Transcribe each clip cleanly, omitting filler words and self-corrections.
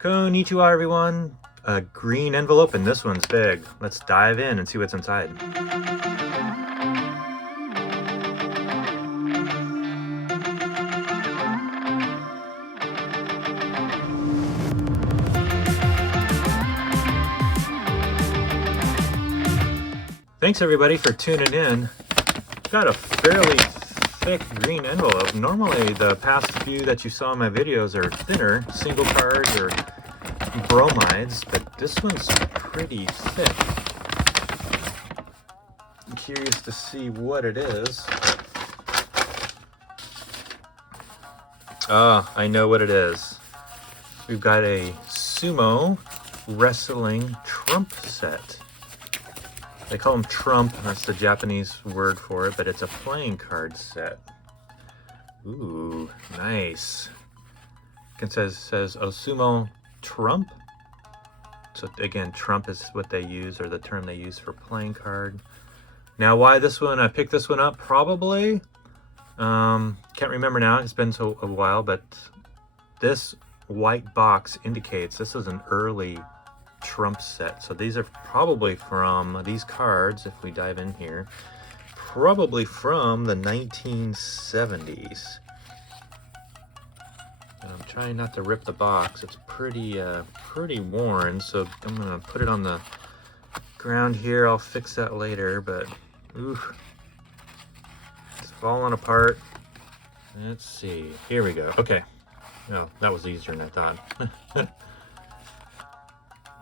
Konnichiwa, everyone. A green envelope, and this one's big. Let's dive in and see what's inside. Thanks, everybody, for tuning in. Got a fairly thick green envelope. Normally, the past few that you saw in my videos are thinner, single cards or bromides, but this one's pretty thick. I'm curious to see what it is. Ah, I know what it is. We've got a Sumo wrestling trump set. They call them trump, that's the Japanese word for it, but it's a playing card set. Ooh, nice. It says Sumo trump. So again, trump is what they use, or the term they use for playing card. Now, why this one? I picked this one up probably. Can't remember now. It's been a while, but this white box indicates this is an early trump set. So these are probably from these cards, if we dive in here, probably from the 1970s. And I'm trying not to rip the box. It's pretty worn, so I'm gonna put it on the ground here. I'll fix that later, but oof, it's falling apart. Let's see. Here we go. Okay. Oh, that was easier than I thought.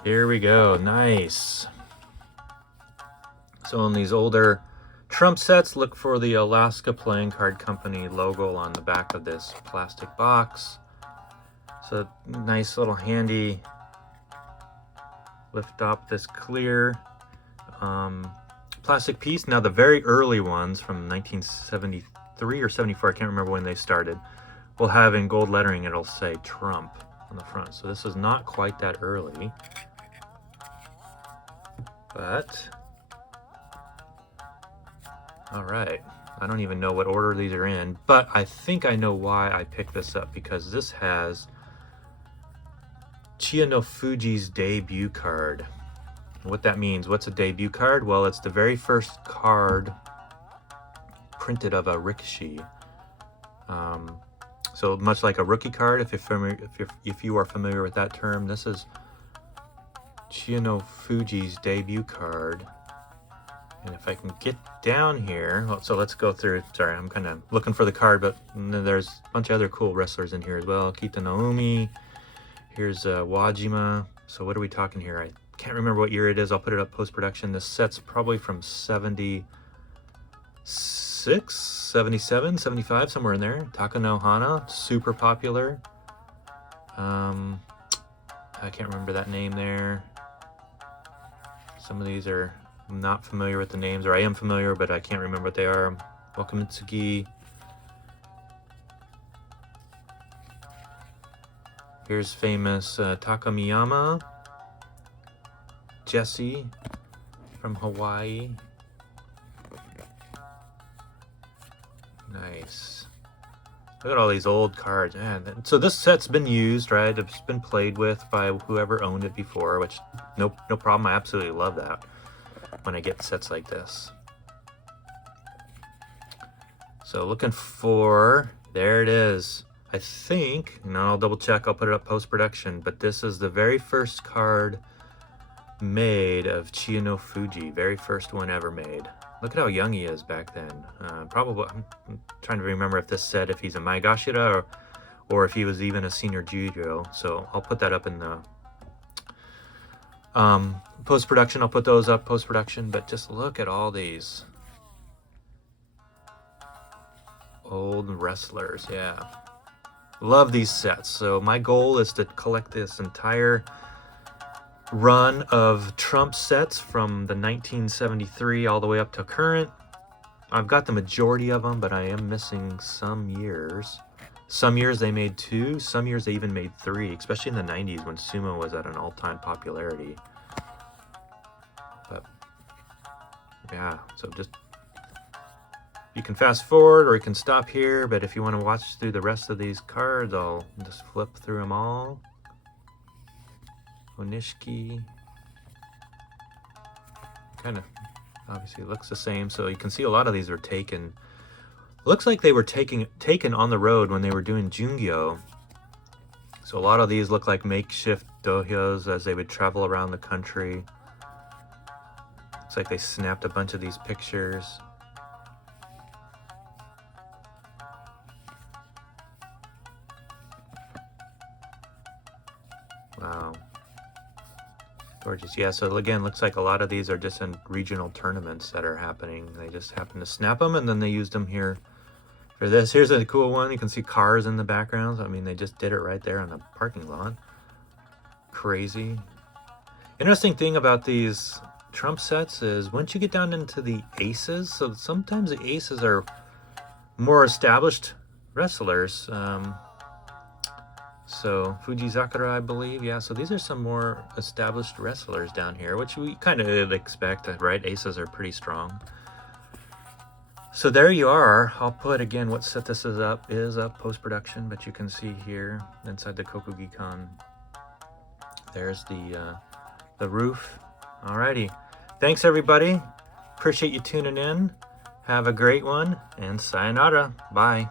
Here we go. Nice. So in these older trump sets, look for the Alaska Playing Card Company logo on the back of this plastic box. So nice little handy lift up this clear plastic piece. Now the very early ones from 1973 or 74, I can't remember when they started, will have in gold lettering, it'll say Trump on the front. So this is not quite that early. But, all right, I don't even know what order these are in, but I think I know why I picked this up, because this has Chiyonofuji's debut card. What that means, what's a debut card? Well, it's the very first card printed of a rikishi. So much like a rookie card, if you are familiar with that term, this is Chiyonofuji's debut card. And if I can get down here, well, so let's go through. Sorry, I'm kind of looking for the card, but there's a bunch of other cool wrestlers in here as well. Kita Naomi, here's Wajima. So what are we talking here? I can't remember what year it is. I'll put it up post-production. This set's probably from 76, 77, 75, somewhere in there. Takano Hana, super popular. I can't remember that name there. Some of these are not familiar with the names, or I am familiar, but I can't remember what they are. Wakamitsuki. Here's famous Takamiyama. Jesse from Hawaii. Nice. Look at all these old cards, man. So this set's been used, right? It's been played with by whoever owned it before, which no problem. I absolutely love that when I get sets like this. So looking for, there it is. I think, and I'll double check, I'll put it up post-production, but this is the very first card made of Chiyonofuji, very first one ever made. Look at how young he is back then. Probably, I'm trying to remember if this said if he's a Maegashira or if he was even a senior Jujo. So I'll put that up in the post-production. I'll put those up post-production, but just look at all these old wrestlers. Yeah, love these sets. So my goal is to collect this entire run of trump sets from the 1973 all the way up to current. I've got the majority of them, but I am missing some years. Some years they made 2, some years they even made 3, especially in the 90s when Sumo was at an all-time popularity. But yeah, so just, you can fast forward or you can stop here, but if you want to watch through the rest of these cards, I'll just flip through them all. Onishiki. Kind of obviously looks the same, so you can see a lot of these are taken. Looks like they were taken on the road when they were doing Jungyo. So a lot of these look like makeshift dohyos as they would travel around the country. Looks like they snapped a bunch of these pictures. Wow. Gorgeous. Yeah, so again, looks like a lot of these are just in regional tournaments that are happening. They just happen to snap them, and then they used them here for this. Here's a cool one. You can see cars in the background. I mean, they just did it right there on the parking lot. Crazy. Interesting thing about these trump sets is once you get down into the aces, so sometimes the aces are more established wrestlers. So Fujizakura, I believe, yeah. So these are some more established wrestlers down here, which we kind of expect, right? Aces are pretty strong. So there you are. I'll put again what set this is up post-production, but you can see here inside the Kokugi-kan. There's the roof. Alrighty. Thanks everybody. Appreciate you tuning in. Have a great one and sayonara. Bye.